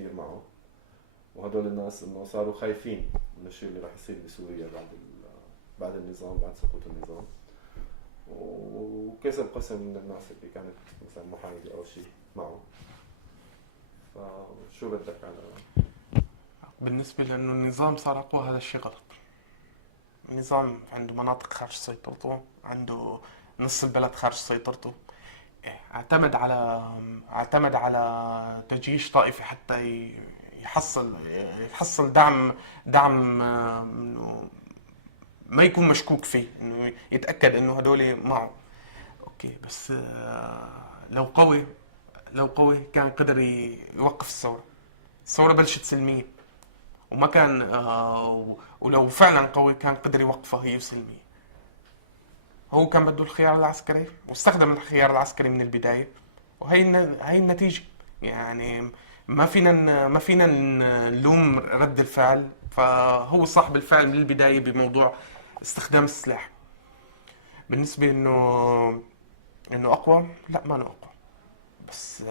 كتير معه. وهدول الناس انه صاروا خايفين من الشيء اللي راح يصير بسوريا بعد النظام، بعد سقوط النظام. وكذا قسم من الناس اللي كانت مثلا محايدة او شيء معه. فشو بدك على بالنسبة لأنه النظام صار أقوى، هذا الشيء غلط. النظام عنده مناطق خارج سيطرته، عنده نص البلد خارج سيطرته. اعتمد على تجيش طائفي حتى يحصل دعم انه ما يكون مشكوك فيه، انه يتأكد انه هدول معه. اوكي، بس لو قوي كان قدر يوقف الثورة. الثورة بلشت سلمية، وما كان ولو فعلا قوي كان قدر يوقفها هي سلمية. هو كان بده الخيار العسكري واستخدم الخيار العسكري من البداية، هاي النتيجة. يعني ما فينا نلوم رد الفعل، فهو صاحب الفعل من البداية بموضوع استخدام السلاح. بالنسبة انه اقوى، لا ما اقوى، بس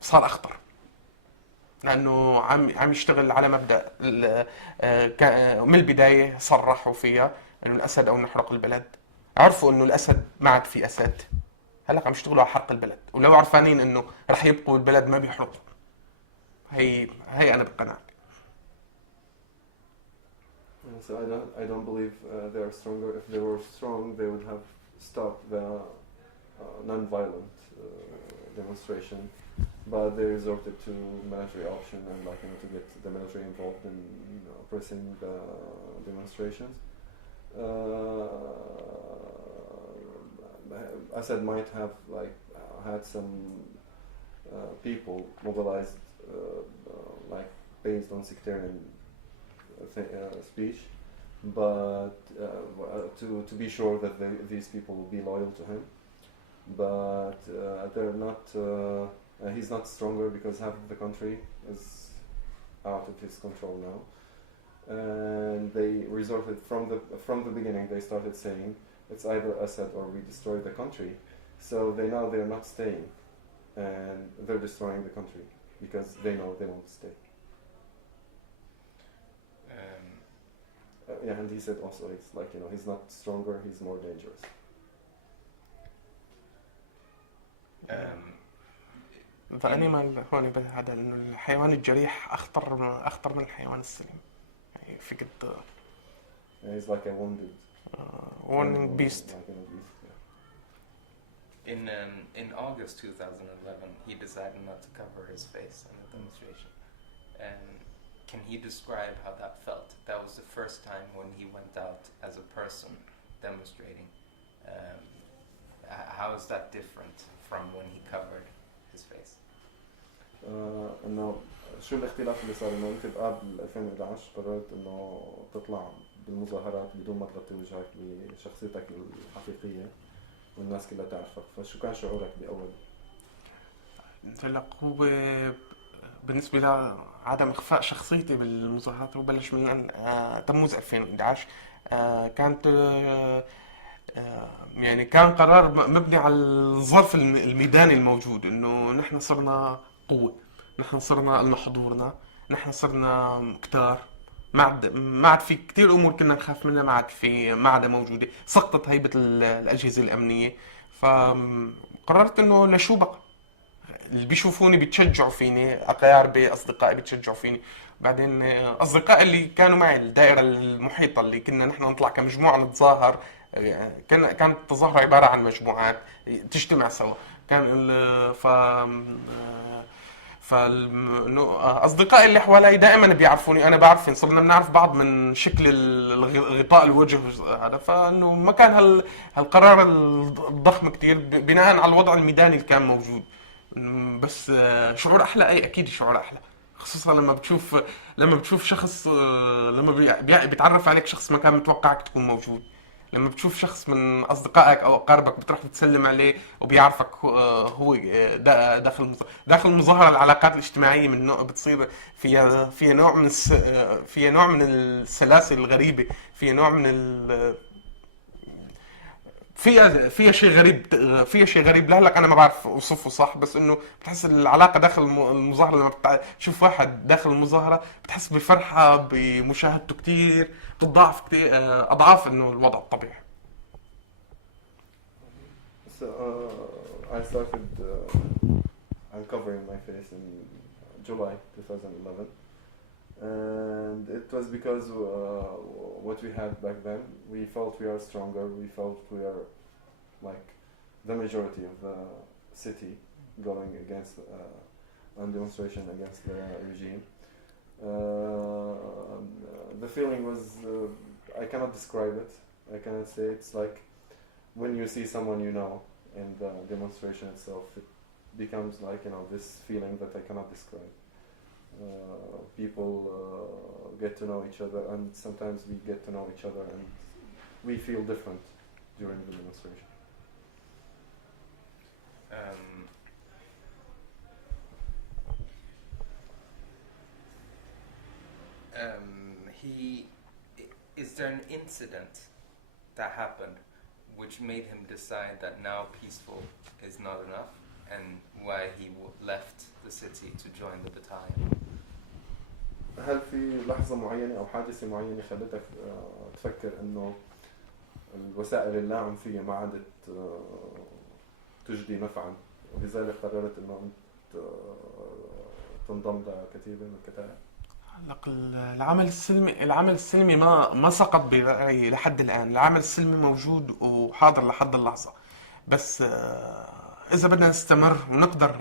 صار اخطر، لانه عم يشتغل على مبدأ من البداية صرحوا فيها انه الاسد او نحرق البلد. عرفوا انه الاسد ما عاد في اسد، هلا عم يشتغلوا على حرق البلد، ولو عرفانين انه رح يبقوا البلد ما بيحرقوا. هي انا بقناعتي. So I don't believe they are stronger. If they were strong, they would have stopped the non-violent demonstration. But they resorted to military option and to get the military involved in oppressing the demonstrations. Assad might have had some people mobilized based on sectarian speech, but to be sure that these people will be loyal to him. But they're not. He's not stronger because half of the country is out of his control now, and they resorted from the beginning. They started saying it's either Assad or we destroy the country. So they're not staying, and they're destroying the country because they know they won't stay. Yeah, and he said also it's he's not stronger, he's more dangerous. فأني ما هون هذا إنه الحيوان الجريح أخطر من الحيوان السليم. يعني فقد he's like a wounded beast. In August 2011, he decided not to cover his face in the demonstration. Can he describe how that felt? That was the first time when he went out as a person demonstrating. How is that different from when he covered his face? انه شو الاختلاف اللي صار؟ انه انت بآب 2011 قررت انه تطلع بالمظاهرات بدون ما تغطي وجهك بشخصيتك الحقيقية والناس كلها تعرفك، فشو كان شعورك بأول؟ هلا هو بالنسبة لعدم إخفاء شخصيتي بالمظاهرات هو بلش من تموز 2011. كانت يعني كان قرار مبني على الظرف الميداني الموجود، انه نحن صرنا قوة، نحن صرنا لنا حضورنا، نحن صرنا كتار، ما عاد في كتير امور كنا نخاف منها، ما عاد موجودة، سقطت هيبة الأجهزة الأمنية. فقررت انه لشو بقى، اللي بيشوفوني بيتشجعوا فيني، أقاربي أصدقائي بيتشجعوا فيني. بعدين أصدقائي اللي كانوا معي، الدائرة المحيطة اللي كنا نحن نطلع كمجموعة نتظاهر، كانت التظاهرة عبارة عن مجموعات تجتمع سوا. كان أصدقائي اللي حوالي دائما بيعرفوني، أنا بعرفهم، صرنا بنعرف بعض من شكل غطاء الوجه هذا. فإنه ما كان هالقرار الضخم كتير بناء على الوضع الميداني اللي كان موجود. بس شعور أحلى، أكيد شعور أحلى، خصوصا لما بتشوف شخص، لما بيتعرف عليك شخص ما كان متوقعك تكون موجود، لما بتشوف شخص من أصدقائك أو أقاربك بتروح تسلم عليه وبيعرفك هو داخل المظاهرة. العلاقات الاجتماعية من نوع بتصير فيها نوع من السلاسل الغريبة، فيها نوع من فيها شيء غريب، فيها شيء غريب لهلك انا ما بعرف اوصفه صح، بس انه بتحس العلاقه داخل المظاهره لما تشوف واحد داخل المظاهره بتحس بفرحه بمشاهدته كتير، بتضاعف كتير اضعاف انه الوضع الطبيعي. So I started uncovering my face in July 2011, and it was because what we had back then, we felt we are stronger, we felt we are like the majority of the city going against on demonstration against the regime. The feeling was, I cannot describe it, I cannot say, it's like when you see someone you know in the demonstration itself, it becomes like, you know, this feeling that I cannot describe. People get to know each other, and sometimes we get to know each other and we feel different during the demonstration. Is there an incident that happened which made him decide that now peaceful is not enough, and why he left the city to join the battalion? هل في لحظة معينة أو حادثة معينة خلتك تفكر إنه الوسائل اللاعنفية ما عادت تجدي نفعا، ولذلك قررت إنه أنت تنضم لكتيبة من الكتائب؟ العمل السلمي ما سقط برأيي لحد الآن. العمل السلمي موجود وحاضر لحد اللحظة، بس إذا بدنا نستمر ونقدر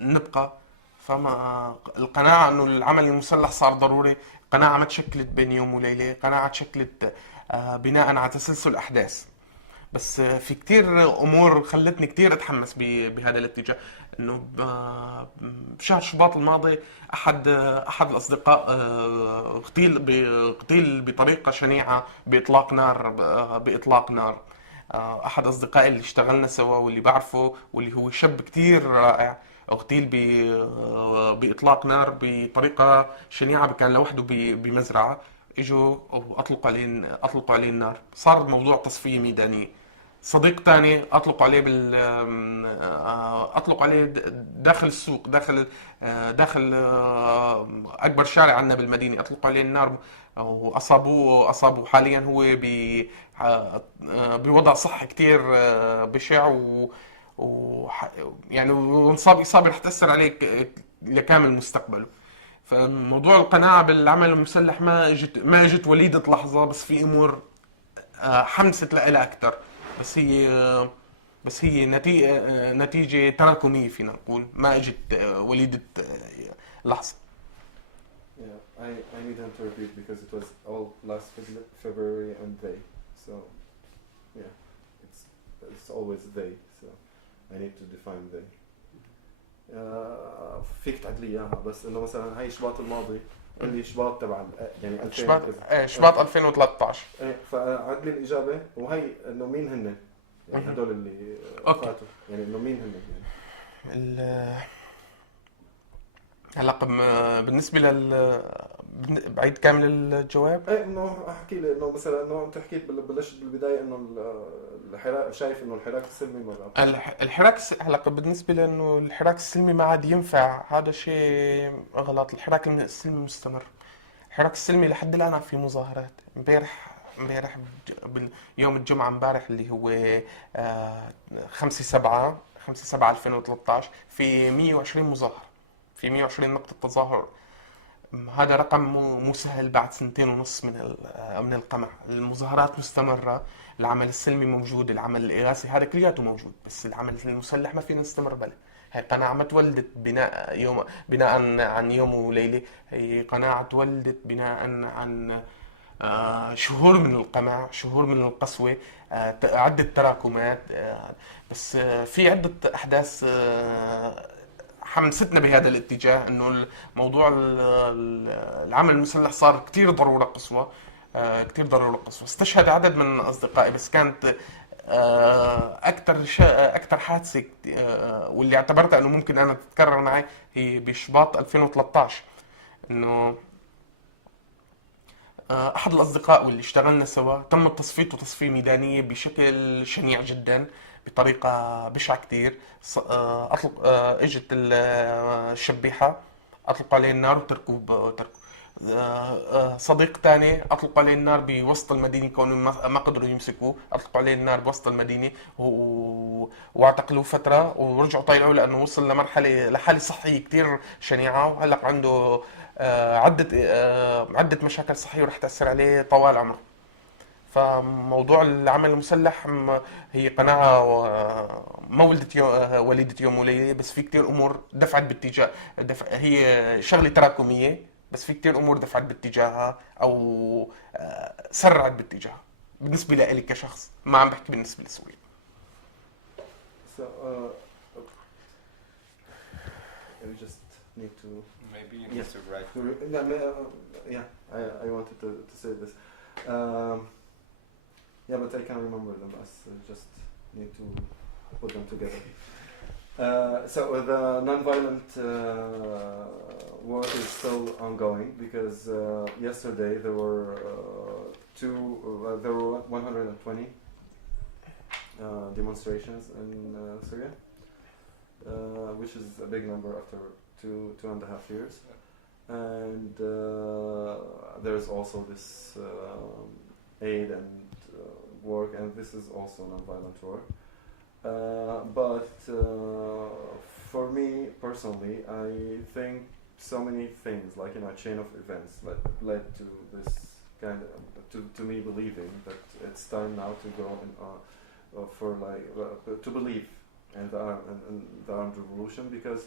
نبقى، فما القناعة إنه العمل المسلح صار ضروري. قناعة ما تشكلت بين يوم وليلة، قناعة تشكلت بناء على تسلسل أحداث. بس في كتير أمور خلتني كتير أتحمس بهذا الاتجاه. إنه بشهر شباط الماضي أحد الأصدقاء اغتيل بطريقة شنيعة بإطلاق نار. أحد أصدقائي اللي اشتغلنا سوا واللي بعرفه واللي هو شاب كتير رائع اغتيل بإطلاق نار بطريقة شنيعة. كان لوحده بمزرعة، اجوا واطلقوا عليه النار. صار الموضوع تصفية ميدانية. صديق تاني اطلقوا عليه داخل السوق، داخل اكبر شارع عندنا بالمدينة، اطلقوا عليه النار واصابوه. حاليا هو بوضع صحي كتير بشع، يعني وانصاب إصابة رح تأثر عليه لكامل مستقبله. فموضوع القناعة بالعمل المسلح ما اجت وليدة لحظة، بس في أمور حمست لها أكثر. بس هي نتيجة تراكمية فينا نقول، ما اجت وليدة لحظة. Yeah, I need him to repeat because it was all last February and they. So, yeah, it's always they. So, I need to define they. فيك تعد لي اياها، بس انه مثلا هاي شباط الماضي اللي شباط تبع يعني 2000 شباط 2013. ايه، فعد لي الاجابه، وهي انه مين هن يعني هدول اللي فاتوا، يعني انه مين هن يعني. هلا بالنسبه بعيد كامل الجواب. ايه، انه احكي لي انه مثلا انه انت حكيت بلشت بالبدايه انه الحراك، شايف انه الحراك السلمي ما هلا بالنسبه لانه الحراك السلمي ما عاد ينفع، هذا شيء غلط. الحراك السلمي مستمر. الحراك السلمي لحد الان في مظاهرات. امبارح يوم الجمعه امبارح اللي هو 5/7/2013 في 120 مظاهره، في 120 نقطه تظاهر. هذا رقم مو سهل بعد 2.5 من القمع. المظاهرات مستمرة، العمل السلمي موجود، العمل الإغاثي هذا كلياته موجود، بس العمل المسلح ما فينا نستمر بله. هي قناعة ما تولدت بناء عن يوم وليلة. هي قناعة تولدت بناء عن شهور من القمع، شهور من القسوة، عدة تراكمات. بس في عدة أحداث حمستنا بهذا الاتجاه، انه الموضوع العمل المسلح صار كتير ضرورة قصوى. استشهد عدد من اصدقائي، بس كانت اكثر حادثة واللي اعتبرتها انه ممكن انا تتكرر معي هي بشباط 2013. انه أحد الأصدقاء واللي اشتغلنا سوا تم تصفيته تصفية ميدانية بشكل شنيع جدا، بطريقة بشعة كتير. أطلق إجت الشبيحة، أطلقوا عليه النار وتركوا. صديق تاني أطلقوا عليه النار بوسط المدينة، كونه ما قدروا يمسكوه، أطلقوا عليه النار بوسط المدينة واعتقلوه فترة، ورجعوا طيلعوه لأنه وصل لحالة صحية كتير شنيعة، وهلق عنده عدة مشاكل صحية ورح تأثر عليه طوال عمره. فموضوع العمل المسلح هي قناعة ما ولدت وليدة يوم وليلة، بس في كتير أمور دفعت باتجاه هي شغلة تراكمية، بس في كتير أمور دفعت باتجاهها أو سرعت باتجاهها. بالنسبة لي كشخص، ما عم بحكي بالنسبة لسوريا. So we just need to. Maybe you need Yes. to write. Yeah, I wanted to say this. Yeah, but I can't remember them. I just need to put them together. So the non-violent work is still ongoing because yesterday there were 120 demonstrations in Syria, which is a big number after 2.5 years. And there's also this aid and work, and this is also non-violent work. But for me personally, I think so many things, like a chain of events, led to this kind of to me believing that it's time now to go in, to believe in the armed revolution, because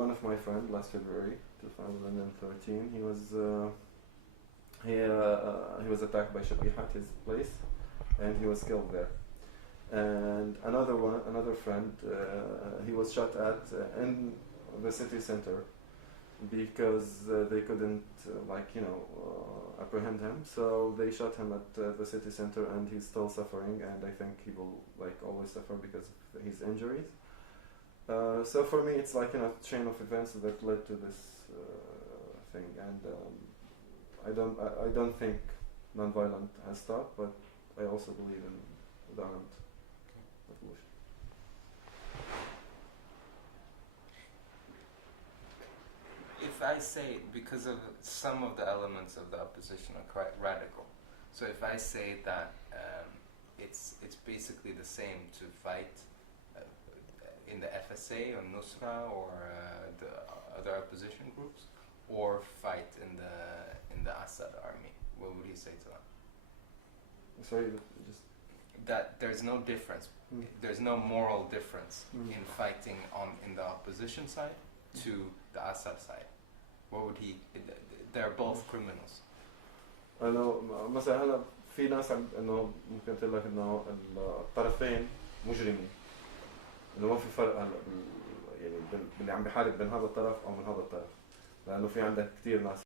one of my friends last February 2013, he was attacked by Shabiha at his place, and he was killed there. And another friend, he was shot at in the city center because they couldn't apprehend him. So they shot him at the city center, and he's still suffering. And I think he will always suffer because of his injuries. So for me, it's like a chain of events that led to this thing. And I don't think non-violent has stopped, but I also believe in the armed revolution. If I say, because of some of the elements of the opposition are quite radical, so if I say that it's basically the same to fight in the FSA or Nusra or the other opposition groups, or fight in the Assad army, what would you say to that? Sorry, just that there's no difference. There's no moral difference in fighting in the opposition side to the Assad side. What would he? They're both criminals. انه مثلا هلا في ناس انه ممكن تقول لك انه الطرفين مجرمين، انه ما في فرق هلا يعني باللي عم بيحارب بين هذا الطرف او من هذا الطرف، لانه في عندك كثير ناس